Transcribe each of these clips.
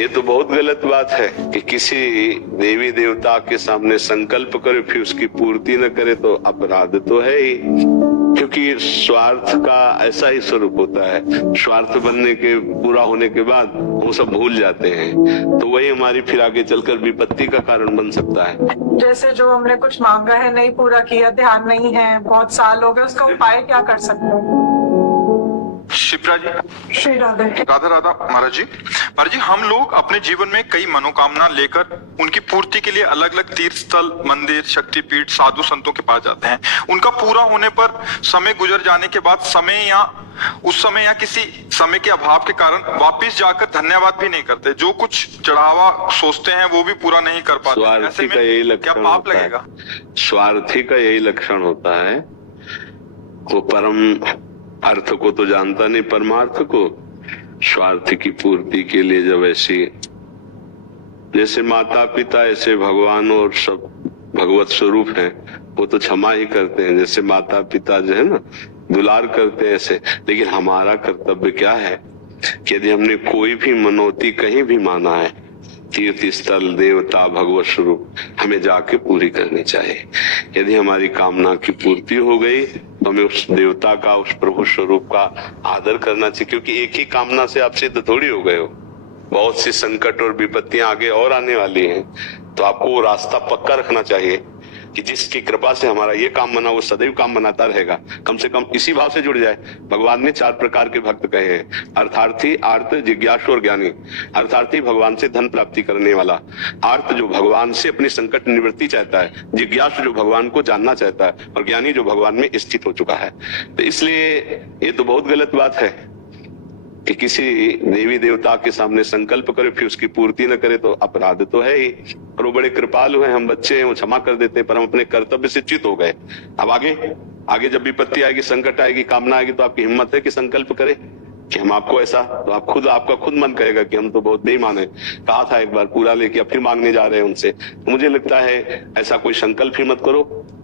ये तो बहुत गलत बात है कि किसी देवी देवता के सामने संकल्प करे फिर उसकी पूर्ति न करे, तो अपराध तो है ही। क्योंकि स्वार्थ का ऐसा ही स्वरूप होता है, स्वार्थ बनने के पूरा होने के बाद वो सब भूल जाते हैं, तो वही हमारी फिर आगे चलकर विपत्ति का कारण बन सकता है। जैसे जो हमने कुछ मांगा है नहीं पूरा किया, ध्यान नहीं है, बहुत साल हो गए, उसका उपाय क्या कर सकते हैं? शिप्रा जी, श्री राधे। राधा राधा। महाराज जी, हम लोग अपने जीवन में कई मनोकामना लेकर उनकी पूर्ति के लिए अलग अलग तीर्थ स्थल, मंदिर, शक्तिपीठ, साधु संतों के पास जाते हैं। उनका पूरा होने पर समय गुजर जाने के बाद उस समय या किसी समय के अभाव के कारण वापिस जाकर धन्यवाद भी नहीं करते, जो कुछ चढ़ावा सोचते हैं वो भी पूरा नहीं कर पाते। स्वार्थी का यही लक्षण, क्या पाप लगेगा? स्वार्थी का यही लक्षण होता है। वो परम अर्थ को तो जानता नहीं, परमार्थ को। स्वार्थ की पूर्ति के लिए जब ऐसी, जैसे माता पिता ऐसे भगवान और सब भगवत स्वरूप हैं, वो तो क्षमा ही करते हैं। जैसे माता पिता जो है ना दुलार करते हैं ऐसे, लेकिन हमारा कर्तव्य क्या है कि यदि हमने कोई भी मनौती कहीं भी माना है, तीर्थ स्थल, देवता, भगवत स्वरूप, हमें जाके पूरी करनी चाहिए। यदि हमारी कामना की पूर्ति हो गई तो हमें उस देवता का, उस प्रभु स्वरूप का आदर करना चाहिए। क्योंकि एक ही कामना से आप सिद्ध थोड़ी हो गए हो, बहुत सी संकट और विपत्तियां आगे और आने वाली हैं। तो आपको वो रास्ता पक्का रखना चाहिए कि जिसकी कृपा से हमारा ये काम बना वो सदैव काम बनाता रहेगा। कम से कम इसी भाव से जुड़ जाए। भगवान ने 4 प्रकार के भक्त कहे हैं, अर्थार्थी, आर्त, जिज्ञासु और ज्ञानी। अर्थार्थी भगवान से धन प्राप्ति करने वाला, आर्त जो भगवान से अपनी संकट निवृत्ति चाहता है, जिज्ञासु जो भगवान को जानना चाहता है, और ज्ञानी जो भगवान में स्थित हो चुका है। तो इसलिए ये तो बहुत गलत बात है कि किसी देवी देवता के सामने संकल्प करे फिर उसकी पूर्ति न करे, तो अपराध तो है ही। और वो बड़े कृपालु हैं, हम बच्चे हैं, वो क्षमा कर देते हैं, पर हम अपने कर्तव्य से च्युत हो गए। अब आगे जब विपत्ति आएगी, संकट आएगी, कामना आएगी, तो आपकी हिम्मत है कि संकल्प करे कि हम आपको ऐसा, तो आपका खुद मन कहेगा कि हम तो बहुत बेईमान है। कहा था एक बार पूरा लेके अब फिर मांगने जा रहे हैं उनसे। तो मुझे लगता है ऐसा कोई संकल्प ही मत करो,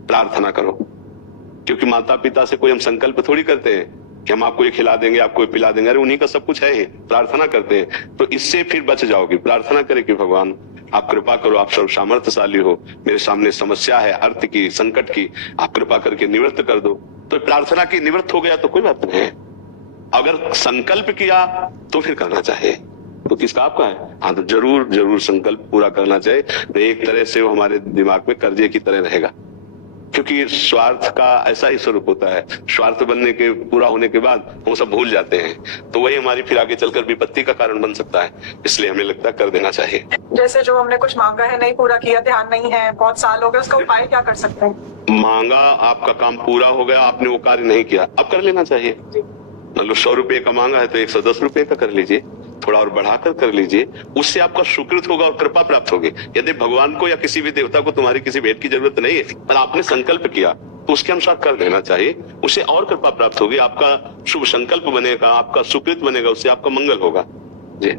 प्रार्थना करो। क्योंकि माता पिता से कोई हम संकल्प थोड़ी करते हैं कि हम आपको ये खिला देंगे, आपको ये पिला देंगे, अरे उन्हीं का सब कुछ है। प्रार्थना करते हैं तो इससे फिर बच जाओगे। प्रार्थना करें कि भगवान आप कृपा करो, आप सर्व सामर्थ्यशाली हो, मेरे सामने समस्या है अर्थ की, संकट की, आप कृपा करके निवृत्त कर दो। तो प्रार्थना की निवृत्त हो गया तो कोई बात नहीं है। अगर संकल्प किया तो फिर करना चाहिए। तो किसका? आपका है। हाँ, तो जरूर संकल्प पूरा करना चाहिए। तो एक तरह से वो हमारे दिमाग में कर्जे की तरह रहेगा। क्योंकि स्वार्थ का ऐसा ही स्वरूप होता है, स्वार्थ बनने के पूरा होने के बाद वो सब भूल जाते हैं, तो वही हमारी फिर आगे चलकर विपत्ति का कारण बन सकता है। इसलिए हमें लगता है कर देना चाहिए। जैसे जो हमने कुछ मांगा है नहीं पूरा किया, ध्यान नहीं है, बहुत साल हो गए, उसका उपाय क्या कर सकते हैं? मांगा, आपका काम पूरा हो गया, आपने वो कार्य नहीं किया, अब कर लेना चाहिए। मतलब 100 रुपए का मांगा है तो 110 रुपए का कर लीजिए, थोड़ा और बढ़ाकर कर लीजिए। उससे आपका सुकृत होगा और कृपा प्राप्त होगी। यदि भगवान को या किसी भी देवता को तुम्हारी किसी भेंट की जरूरत नहीं है, पर आपने संकल्प किया तो उसके अनुसार कर देना चाहिए। उससे और कृपा प्राप्त होगी, आपका शुभ संकल्प बनेगा, आपका सुकृत बनेगा, उससे आपका मंगल होगा। जी।